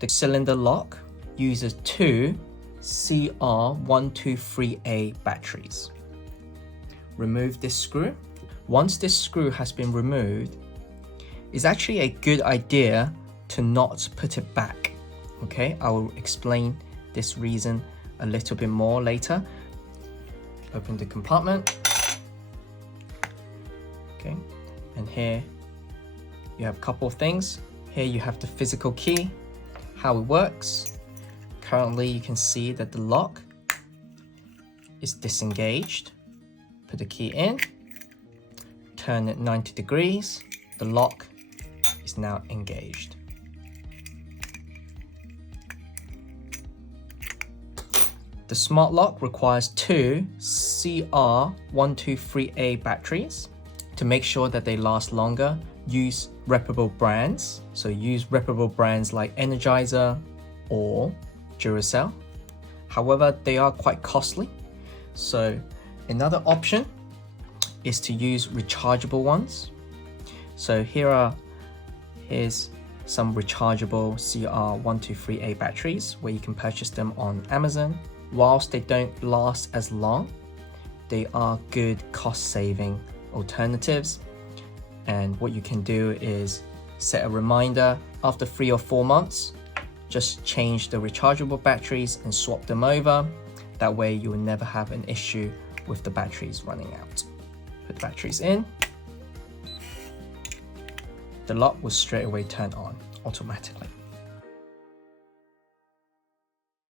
The cylinder lock uses two CR123A batteries. Remove this screw. Once this screw has been removed, it's actually a good idea to not put it back. Okay, I will explain this reason a little bit more later. Open the compartment. Okay, and here you have a couple of things. Here you have the physical key, how it works. Currently you can see that the lock is disengaged. Put the key in, turn it 90 degrees, the lock is now engaged. The smart lock requires two CR123A batteries. To make sure that they last longer, use reputable brands. So use reputable brands like Energizer or Duracell. However, they are quite costly. So another option is to use rechargeable ones. So here's some rechargeable CR123A batteries where you can purchase them on Amazon. Whilst they don't last as long, they are good cost-saving alternatives. And what you can do is set a reminder after 3 or 4 months, just change the rechargeable batteries and swap them over. That way you will never have an issue with the batteries running out. Put the batteries in. The lock will straight away turn on automatically.